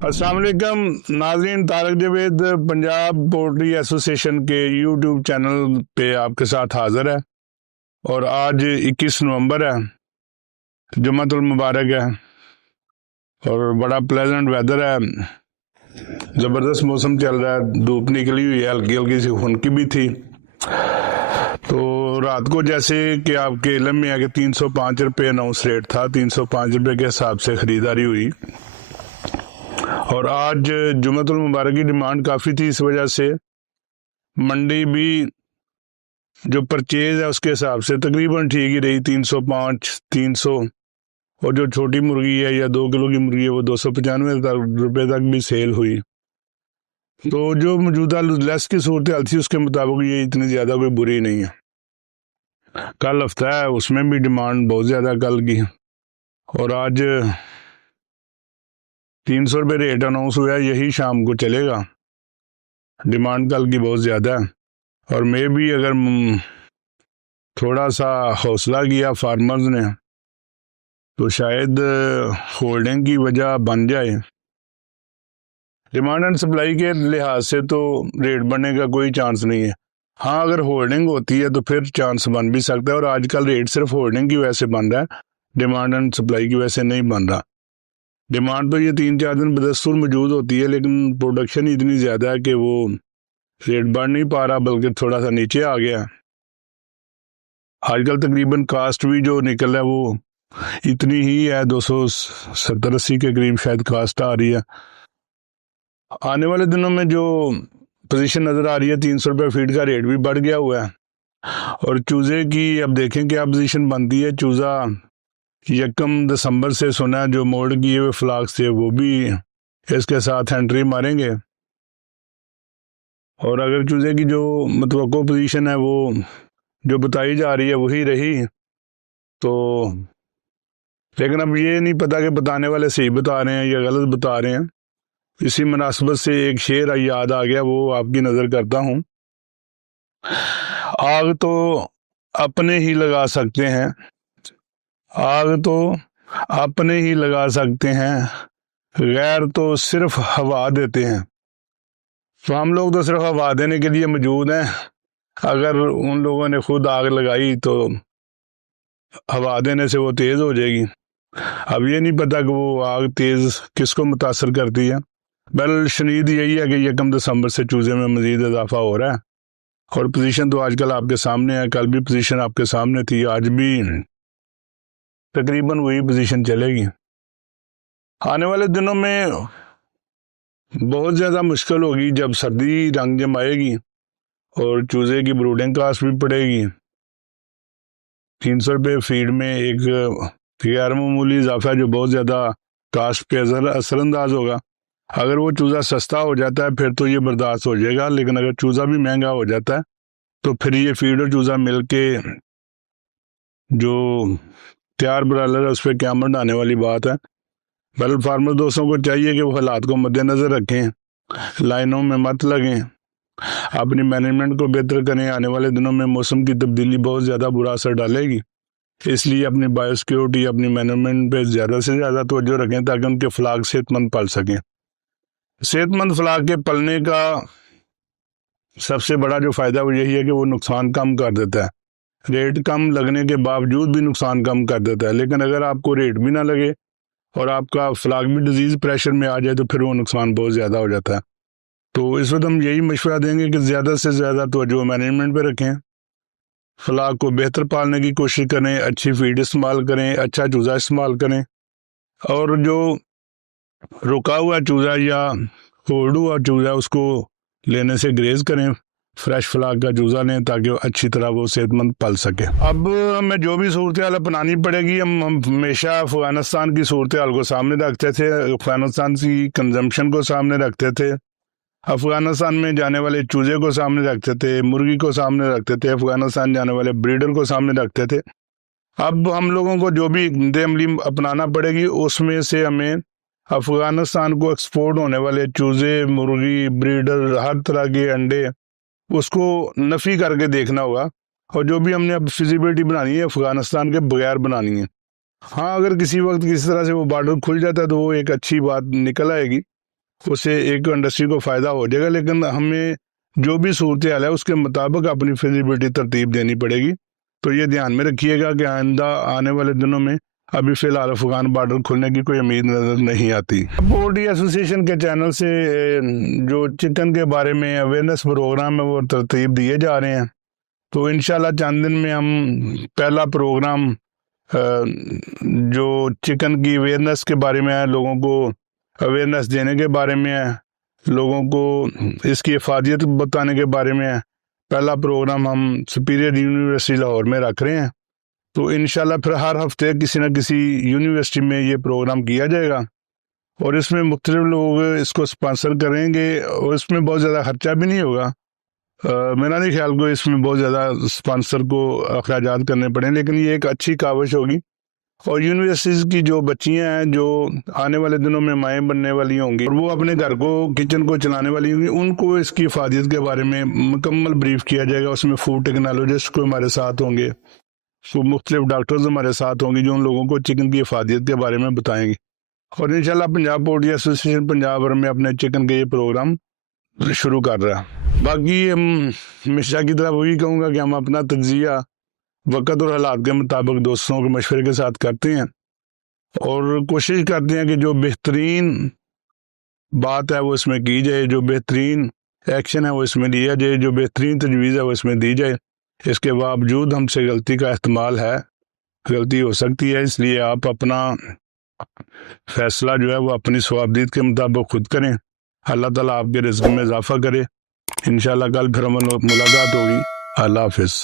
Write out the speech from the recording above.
अस्सलाम वालेकुम नाज़रीन, तारक जावेद पंजाब पोल्ट्री एसोसिएशन के यूट्यूब चैनल पे आपके साथ हाजिर है। और आज 21 नवंबर है, जुम्मतुल मुबारक है और बड़ा प्लेजेंट वेदर है, ज़बरदस्त मौसम चल रहा है, धूप निकली हुई है, हल्की हल्की सी खुनकी भी थी। तो रात को जैसे कि आपके इल्म में है कि 305 रुपये अनाउंस रेट था, 305 रुपये के हिसाब से ख़रीदारी हुई। और आज जुम्मतुल मुबारक की डिमांड काफ़ी थी, इस वजह से मंडी भी जो परचेज है उसके हिसाब से तकरीबन ठीक ही रही, 305 300। और जो छोटी मुर्गी है या 2 किलो की मुर्गी है वो 295 रुपये तक भी सेल हुई। तो जो मौजूदा लेस की सूरत हाल थी उसके मुताबिक ये इतनी ज़्यादा कोई बुरी नहीं है। कल हफ्ता है, उसमें भी डिमांड बहुत ज़्यादा कल की। और आज 300 रुपये रेट अनाउंस हुआ है, यही शाम को चलेगा। डिमांड कल की बहुत ज़्यादा है और मैं भी अगर थोड़ा सा हौसला किया फार्मर्स ने तो शायद होल्डिंग की वजह बन जाए। डिमांड एंड सप्लाई के लिहाज से तो रेट बढ़ने का कोई चांस नहीं है। हाँ, अगर होल्डिंग होती है तो फिर चांस बन भी सकता है, और आजकल रेट सिर्फ होल्डिंग की वजह से बन रहा है, डिमांड एंड सप्लाई की वजह से नहीं बन रहा। डिमांड तो ये 3-4 दिन बदस्तूर मौजूद होती है, लेकिन प्रोडक्शन इतनी ज़्यादा है कि वो रेट बढ़ नहीं पा रहा, बल्कि थोड़ा सा नीचे आ गया। आजकल तकरीबन कास्ट भी जो निकल है वो इतनी ही है, 270-80 के करीब शायद कास्ट आ रही है। आने वाले दिनों में जो पोजीशन नज़र आ रही है, 300 रुपये फीट का रेट भी बढ़ गया हुआ है। और चूज़े की अब देखें क्या पोजीशन बनती है। चूज़ा 1 दिसंबर से सुना जो मोल्ड किए हुए फ्लाक्स थे वो भी इसके साथ एंट्री मारेंगे। और अगर चूज़े की जो मतवक्को पोजीशन है वो जो बताई जा रही है वही रही तो, लेकिन अब ये नहीं पता कि बताने वाले सही बता रहे हैं या गलत बता रहे हैं। इसी मुनासबत से एक शेर याद आ गया, वो आपकी नज़र करता हूँ। आग तो अपने ही लगा सकते हैं, आग तो अपने ही लगा सकते हैं, गैर तो सिर्फ हवा देते हैं। तो हम लोग तो सिर्फ हवा देने के लिए मौजूद हैं। अगर उन लोगों ने खुद आग लगाई तो हवा देने से वो तेज़ हो जाएगी। अब ये नहीं पता कि वो आग तेज़ किसको मुतासर करती है। बल शनीद यही है कि 1 दिसंबर से चूज़े में मज़ीद इजाफा हो रहा है। और पोजीशन तो आजकल आपके सामने है, कल भी पोजीशन आपके सामने थी, आज भी तकरीबन वही पोजीशन चलेगी। आने वाले दिनों में बहुत ज़्यादा मुश्किल होगी जब सर्दी रंग जमाएगी और चूज़े की ब्रूडिंग कास्ट भी पड़ेगी। 300 रुपये फीड में एक गैर मामूली इजाफा जो बहुत ज़्यादा कास्ट पे असरअंदाज होगा। अगर वो चूज़ा सस्ता हो जाता है फिर तो ये बर्दाश्त हो जाएगा, लेकिन अगर चूज़ा भी महंगा हो जाता है तो फिर ये फीड और चूज़ा मिल के जो तैयार ब्रायलर है उस पर क़यामत आने वाली बात है। बल फार्मर दोस्तों को चाहिए कि वो हालात को मद्देनज़र रखें, लाइनों में मत लगें, अपनी मैनेजमेंट को बेहतर करें। आने वाले दिनों में मौसम की तब्दीली बहुत ज़्यादा बुरा असर डालेगी, इसलिए अपनी बायोसिक्योरिटी, अपनी मैनेजमेंट पे ज़्यादा से ज़्यादा तवज्जो रखें ताकि उनके फ्लाग सेहतमंद पल सकें। सेहतमंद फ्लाग के पलने का सबसे बड़ा जो फ़ायदा वो यही है कि वो नुकसान कम कर देता है। रेट कम लगने के बावजूद भी नुकसान कम कर देता है, लेकिन अगर आपको रेट भी ना लगे और आपका फ्लाग भी डिजीज़ प्रेशर में आ जाए तो फिर वो नुकसान बहुत ज़्यादा हो जाता है। तो इस वक्त हम यही मशवरा देंगे कि ज़्यादा से ज़्यादा तवज्जो मैनेजमेंट पे रखें, फ्लाग को बेहतर पालने की कोशिश करें, अच्छी फीड इस्तेमाल करें, अच्छा चूज़ा इस्तेमाल करें, और जो रुका हुआ चूज़ा या होल्ड हुआ चूज़ा उसको लेने से ग्रेज करें, फ्रेश फ्लाग का चूज़ा लें ताकि अच्छी तरह वो सेहतमंद पल सके। अब हमें जो भी सूरत हाल अपनानी पड़ेगी, हम हमेशा अफ़गानिस्तान की सूरत हाल को सामने रखते थे, अफ़गानिस्तान की कंजम्पशन को सामने रखते थे, अफ़गानिस्तान में जाने वाले चूज़े को सामने रखते थे, मुर्गी को सामने रखते थे, अफ़गानिस्तान जाने वाले ब्रीडर को सामने रखते थे। अब हम लोगों को जो भी अमली अपनाना पड़ेगी उसमें से हमें अफ़गानिस्तान को एक्सपोर्ट होने वाले चूज़े, मुर्गी, ब्रीडर, हर तरह के अंडे उसको नफ़ी करके देखना होगा। और जो भी हमने अब फिजिबिलिटी बनानी है अफ़गानिस्तान के बगैर बनानी है। हाँ, अगर किसी वक्त किसी तरह से वो बॉर्डर खुल जाता है तो वो एक अच्छी बात निकल आएगी, اسے ایک انڈسٹری کو فائدہ ہو جائے گا، لیکن ہمیں جو بھی صورتحال ہے اس کے مطابق اپنی فیزیبلٹی ترتیب دینی پڑے گی۔ تو یہ دھیان میں رکھیے گا کہ آئندہ آنے والے دنوں میں ابھی فی الحال افغان بارڈر کھلنے کی کوئی امید نظر نہیں آتی۔ پولٹری ایسوسی ایشن کے چینل سے جو چکن کے بارے میں اویئرنیس پروگرام ہے وہ ترتیب دیے جا رہے ہیں، تو انشاءاللہ چند دن میں ہم پہلا پروگرام جو چکن کی اویئرنیس کے بارے میں ہے، لوگوں کو اویئرنیس دینے کے بارے میں ہے، لوگوں کو اس کی افادیت بتانے کے بارے میں ہے، پہلا پروگرام ہم سپیریئر یونیورسٹی لاہور میں رکھ رہے ہیں۔ تو انشاءاللہ پھر ہر ہفتے کسی نہ کسی یونیورسٹی میں یہ پروگرام کیا جائے گا، اور اس میں مختلف لوگ اس کو سپانسر کریں گے، اور اس میں بہت زیادہ خرچہ بھی نہیں ہوگا۔ میرا نہیں خیال کو اس میں بہت زیادہ سپانسر کو اخراجات کرنے پڑیں، لیکن یہ ایک اچھی کاوش ہوگی، اور یونیورسٹیز کی جو بچیاں ہیں جو آنے والے دنوں میں مائیں بننے والی ہوں گی اور وہ اپنے گھر کو کچن کو چلانے والی ہوں گی، ان کو اس کی افادیت کے بارے میں مکمل بریف کیا جائے گا۔ اس میں فوڈ ٹیکنالوجسٹ کو ہمارے ساتھ ہوں گے، تو مختلف ڈاکٹرز ہمارے ساتھ ہوں گے جو ان لوگوں کو چکن کی افادیت کے بارے میں بتائیں گے، اور انشاءاللہ پنجاب پولٹری ایسوسی ایشن پنجاب میں اپنے چکن کے یہ پروگرام شروع کر رہا ہے۔ باقی ہم ہمیشہ کی طرح وہی کہوں گا کہ ہم اپنا تجزیہ وقت اور حالات کے مطابق دوستوں کے مشورے کے ساتھ کرتے ہیں، اور کوشش کرتے ہیں کہ جو بہترین بات ہے وہ اس میں کی جائے، جو بہترین ایکشن ہے وہ اس میں لیا جائے، جو بہترین تجویز ہے وہ اس میں دی جائے۔ اس کے باوجود ہم سے غلطی کا احتمال ہے، غلطی ہو سکتی ہے، اس لیے آپ اپنا فیصلہ جو ہے وہ اپنی صوابدید کے مطابق خود کریں۔ اللہ تعالیٰ آپ کے رزق میں اضافہ کرے۔ انشاءاللہ کل پھر ہم ملاقات ہوگی۔ اللہ حافظ۔